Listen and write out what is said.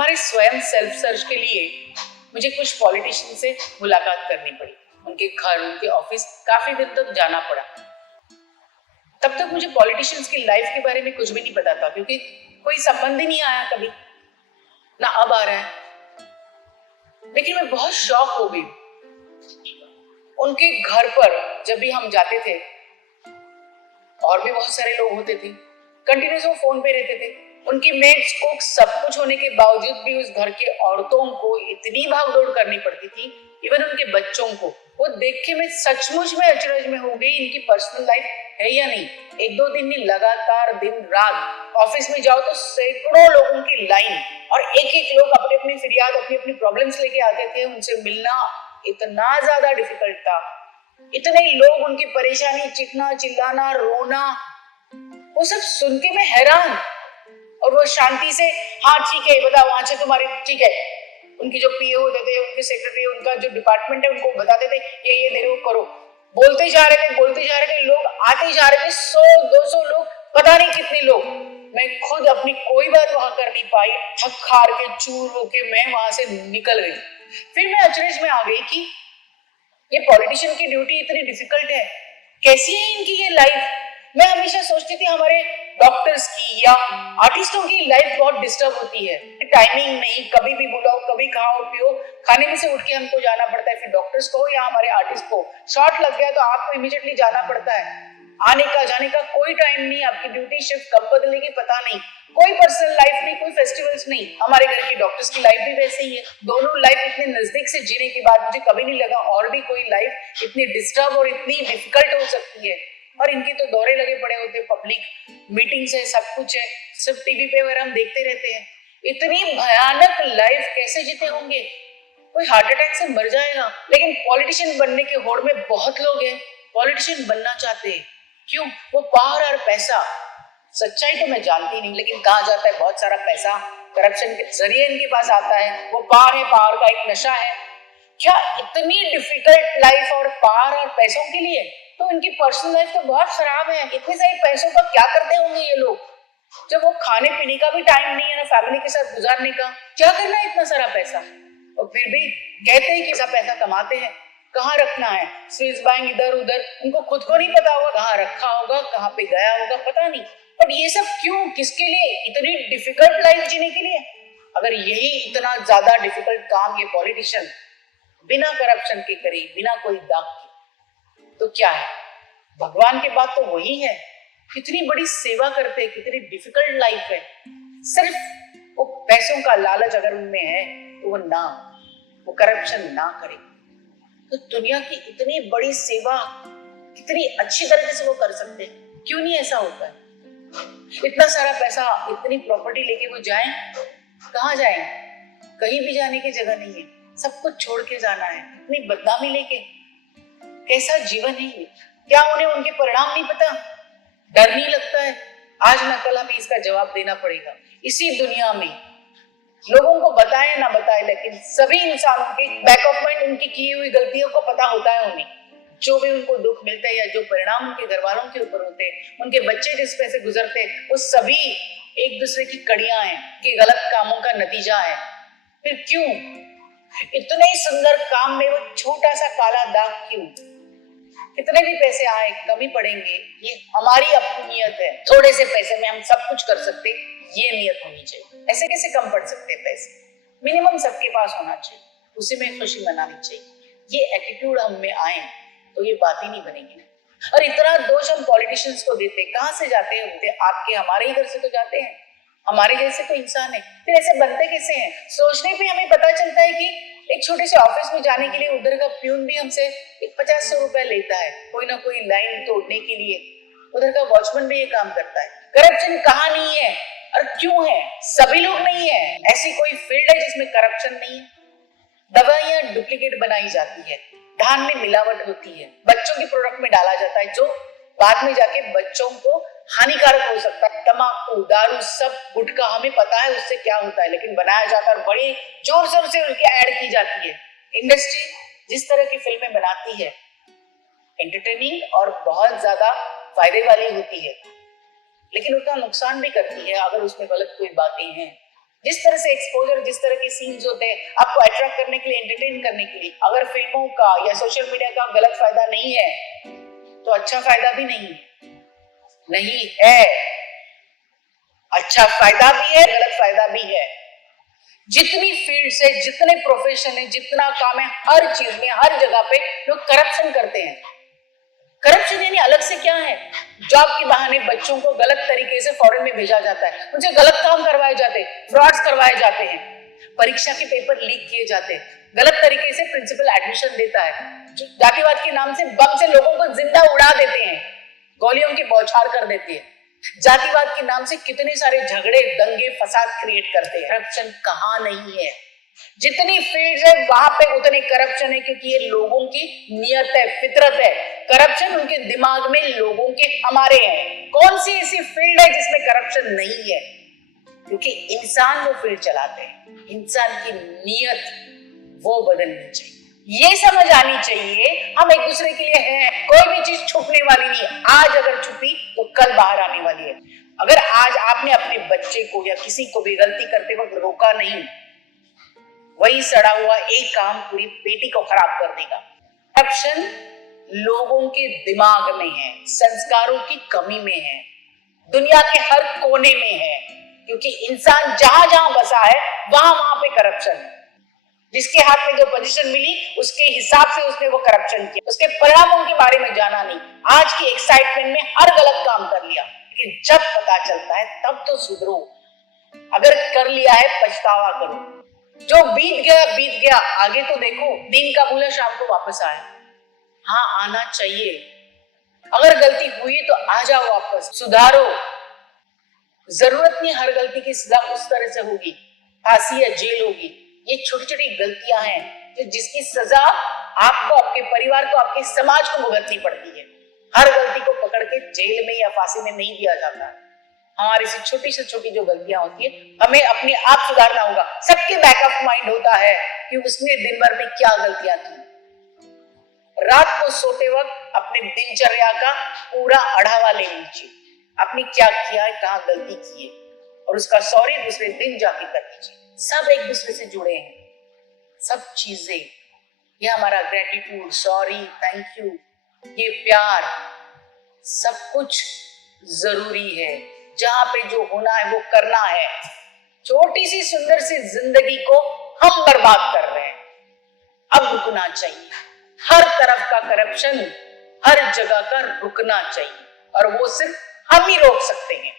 हमारे स्वयं self search के लिए मुझे कुछ पॉलिटिशियन से मुलाकात करनी पड़ी। उनके घर, उनके ऑफिस काफी दिन तक जाना पड़ा। तब तक मुझे पॉलिटिशियंस की लाइफ के बारे में कुछ भी नहीं पता था, क्योंकि कोई संबंध ही नहीं आया कभी, ना अब आ रहा है। लेकिन मैं बहुत शॉक हो गई। उनके घर पर जब भी हम जाते थे, और भी बहुत सारे लोग होते थे, कंटिन्यूस वो फोन पे रहते थे। उनकी मेड्स को सब कुछ होने के बावजूद भी उस घर के औरतों को इतनी भागदौड़ करनी पड़ती थी, इवन उनके बच्चों को। वो देख के मैं सचमुच में अचरज में हो गई, इनकी पर्सनल लाइफ है या नहीं। एक दो दिन नहीं, लगातार दिन रात ऑफिस में जाओ तो सैकड़ों लोगों की लाइन, और एक एक लोग अपनी अपनी फरियाद, अपनी अपनी प्रॉब्लम्स लेके आते थे। उनसे मिलना इतना ज्यादा डिफिकल्ट था। इतने लोग, उनकी परेशानी, चीखना, चिल्लाना, रोना, वो सब सुन के मैं हैरान। और वो शांति से, हाँ ठीक है बताओ, अच्छा तुम्हारी ठीक है। उनकी जो पीए होते थे, उनके सेक्रेटरी, उनका जो डिपार्टमेंट है, उनको बताते थे ये देखो करो। बोलते जा रहे थे, लोग आते जा रहे थे, 100-200 लोग, पता नहीं कितने लोग। मैं खुद अपनी कोई बात वहां कर नहीं पाई, थक हार के, चूर होके मैं वहां से निकल गई। फिर मैं अचरज में आ गई कि ये पॉलिटिशियन की ड्यूटी इतनी डिफिकल्ट है, कैसी है इनकी ये लाइफ। मैं हमेशा सोचती थी हमारे डॉक्टर्स की या आर्टिस्टों की लाइफ बहुत डिस्टर्ब होती है। टाइमिंग नहीं, कभी भी बुलाओ, कभी खाओ पियो, खाने में से उठ के हमको जाना पड़ता है। फिर डॉक्टर्स को या हमारे आर्टिस्ट को शॉट लग गया तो आपको इमीडिएटली जाना पड़ता है। आने का जाने का कोई टाइम नहीं, आपकी ड्यूटी शिफ्ट कब बदलेगी पता नहीं, कोई पर्सनल लाइफ नहीं, कोई फेस्टिवल्स नहीं। हमारे घर की डॉक्टर्स की लाइफ भी वैसे ही है। दोनों लाइफ इतने नजदीक से जीने के बाद मुझे कभी नहीं लगा और भी कोई लाइफ इतनी डिस्टर्ब और इतनी डिफिकल्ट हो सकती है। और इनके तो दौरे लगे पड़े होते, पब्लिक मीटिंग्स है, सब कुछ है, सिर्फ टीवी पे वगैरह हम देखते रहते हैं। इतनी भयानक लाइफ कैसे जीते होंगे, कोई हार्ट अटैक से मर जाएगा। लेकिन पॉलिटिशियन बनने के होड़ में बहुत लोग हैं पॉलिटिशियन बनना चाहते हैं। क्यों? वो पावर और पैसा। सच्चाई तो मैं जानती नहीं, लेकिन कहा जाता है बहुत सारा पैसा करप्शन के जरिए इनके पास आता है। वो पावर है, पावर का एक नशा है। क्या इतनी डिफिकल्ट लाइफ और पावर और पैसों के लिए? तो इनकी पर्सनल लाइफ तो बहुत खराब है। इतने सारे पैसों का क्या करते होंगे ये लोग, जब वो खाने पीने का भी टाइम नहीं है ना फैमिली के साथ गुजारने का। क्या करना है इतना सारा पैसा? और फिर भी कहते हैं कि सब पैसा कमाते हैं, कहाँ रखना है? स्विस बैंक इधर उधर, उनको खुद को नहीं पता होगा कहाँ रखा होगा, कहाँ पे गया होगा, पता नहीं। बट ये सब क्यों, किसके लिए? इतनी डिफिकल्ट लाइफ जीने के लिए? अगर यही इतना ज्यादा डिफिकल्ट काम ये पॉलिटिशियन बिना करप्शन के करे, बिना कोई दाग के, तो क्या है? भगवान के बाद तो वही है। कितनी बड़ी सेवा करते हैं, कितनी डिफिकल्ट लाइफ है। सिर्फ वो पैसों का लालच अगर उनमें है तो वो करप्शन ना करे। तो दुनिया की इतनी बड़ी सेवा कितनी अच्छी तरीके से वो कर सकते हैं, क्यों नहीं ऐसा होता है? इतना सारा पैसा, इतनी प्रॉपर्टी लेके वो जाएं, कहाँ जाएं? कहीं भी जाने की जगह नहीं है, सब कुछ छोड़ के जाना है, इतनी बदनामी लेके। कैसा जीवन है ये? क्या उन्हें उनके परिणाम नहीं पता? डर नहीं लगता है? आज ना कल हमें इसका जवाब देना पड़ेगा। इसी दुनिया में लोगों को बताए ना बताए, लेकिन सभी इंसानों के बैक ऑफ माइंड उनकी की हुई गलतियों को पता होता है उन्हें। जो भी उनको दुख मिलता है या जो परिणाम उनके घर वालों के ऊपर होते हैं, उनके बच्चे जिस पे से गुजरते हैं, वो सभी एक दूसरे की कड़ियां हैं कि गलत कामों का नतीजा है। फिर क्यों इतने ही सुंदर काम में वो छोटा सा काला दाग क्यों? कितने भी पैसे आए कमी पड़ेंगे, ये हमारी अपनी नियत है। थोड़े से पैसे में हम सब कुछ कर सकते, ये नियत होनी चाहिए। ऐसे कैसे कम पड़ सकते हैं पैसे? मिनिमम सबके पास होना चाहिए, उसी में खुशी मनानी चाहिए। ये एटीट्यूड हम में आए तो ये बात ही नहीं बनेगी। और इतना दोष हम पॉलिटिशियंस को देते, कहाँ से जाते हैं? आपके हमारे इधर से तो जाते हैं, हमारे जैसे तो इंसान है। फिर ऐसे बनते कैसे हैं? सोचने पे हमें पता चलता है कि एक छोटे से ऑफिस में जाने के लिए उधर का प्यून भी हमसे 50-100 रुपए लेता है, कोई ना कोई लाइन तोड़ने के लिए। उधर का वॉचमैन भी ये काम करता है। करप्शन कहाँ नहीं है और क्यों है? सभी लोग नहीं है। ऐसी कोई फील्ड है जिसमें करप्शन नहीं है? दवाइयां डुप्लीकेट बनाई जाती है, धान में मिलावट होती है, बच्चों के प्रोडक्ट में डाला जाता है जो बाद में जाके बच्चों को हानिकारक हो सकता है। तम्बाकू, दारू, सब गुटखा, हमें पता है उससे क्या होता है, लेकिन बनाया जाता है और बड़ी जोर शोर से उसकी ऐड की जाती है। इंडस्ट्री जिस तरह की फिल्में बनाती है, एंटरटेनिंग और बहुत ज्यादा फायदे वाली होती है, लेकिन उतना नुकसान भी करती है अगर उसमें गलत कोई बातें हैं। जिस तरह से एक्सपोजर, जिस तरह के सीन्स होते हैं आपको अट्रैक्ट करने के लिए, एंटरटेन करने के लिए, अगर फिल्मों का या सोशल मीडिया का गलत फायदा नहीं है तो अच्छा फायदा भी नहीं है। अच्छा फायदा भी है, गलत फायदा भी है। जितनी फील्ड है, जितने प्रोफेशन है, जितना काम है, हर चीज में, हर जगह पे लोग करप्शन करते हैं। करप्शन यानी अलग से क्या है? जॉब के बहाने बच्चों को गलत तरीके से फॉरेन में भेजा जाता है, उनसे गलत काम करवाए जाते हैं, फ्रॉड्स करवाए जाते हैं, परीक्षा के पेपर लीक किए जाते हैं, गलत तरीके से प्रिंसिपल एडमिशन देता है, जातिवाद के नाम से बम से लोगों को जिंदा उड़ा देते हैं, गोलियों की बौछार कर देते हैं, जातिवाद के नाम से कितने सारे झगड़े, दंगे, फसाद क्रिएट करते हैं। करप्शन कहाँ नहीं है? जितनी फील्ड है वहां पे उतने करप्शन है, क्योंकि ये लोगों की नियत है, फितरत है। करप्शन उनके दिमाग में, लोगों के, हमारे हैं। कौन सी ऐसी फील्ड है जिसमें करप्शन नहीं है? क्योंकि इंसान वो फील्ड चलाते हैं, इंसान की नियत वो बदलनी चाहिए, ये समझ आनी चाहिए। हम एक दूसरे के लिए हैं, कोई भी चीज छुपने वाली नहीं है। आज अगर छुपी तो कल बाहर आने वाली है। अगर आज आपने अपने बच्चे को या किसी को भी गलती करते वक्त रोका नहीं, वही सड़ा हुआ एक काम पूरी पेटी को खराब कर देगा। करप्शन लोगों के दिमाग में है, संस्कारों की कमी में है, दुनिया के हर कोने में है, क्योंकि इंसान जहां जहां बसा है वहां वहां पे करप्शन है। जिसके हाथ में जो पोजीशन मिली उसके हिसाब से उसने वो करप्शन किया, उसके परिणामों के बारे में जाना नहीं, आज की एक्साइटमेंट में हर गलत काम कर लिया। लेकिन जब पता चलता है तब तो सुधरो, अगर कर लिया है पछतावा करो। जो बीत गया, आगे तो देखो। दिन का भूला शाम को वापस आए, हाँ आना चाहिए। अगर गलती हुई तो आ जाओ वापस, सुधारो। जरूरत नहीं हर गलती की सजा उस तरह से होगी, फांसी या जेल होगी। ये छोटी छोटी गलतियां हैं जो जिसकी सजा आपको, आपके परिवार को, आपके समाज को भुगतनी पड़ती है। हर गलती को पकड़ के जेल में या फांसी में नहीं दिया जाता। हमारी से छोटी जो गलतियां होती है हमें अपने आप सुधारना होगा। सबके बैक ऑफ माइंड होता है कि उसने दिन भर में क्या गलतियां की। रात को सोते वक्त अपने दिनचर्या का पूरा आढ़ावा ले लीजिए, आपने क्या किया है, कहाँ गलती की है, और उसका सॉरी दूसरे दिन जाके कर लीजिए। सब एक दूसरे से जुड़े हैं, सब चीजें, ये हमारा ग्रेटिट्यूड, सॉरी, थैंक यू, ये प्यार, सब कुछ जरूरी है। जहां पे जो होना है वो करना है। छोटी सी सुंदर सी जिंदगी को हम बर्बाद कर रहे हैं, अब रुकना चाहिए। हर तरफ का करप्शन, हर जगह का रुकना चाहिए, और वो सिर्फ हम ही रोक सकते हैं।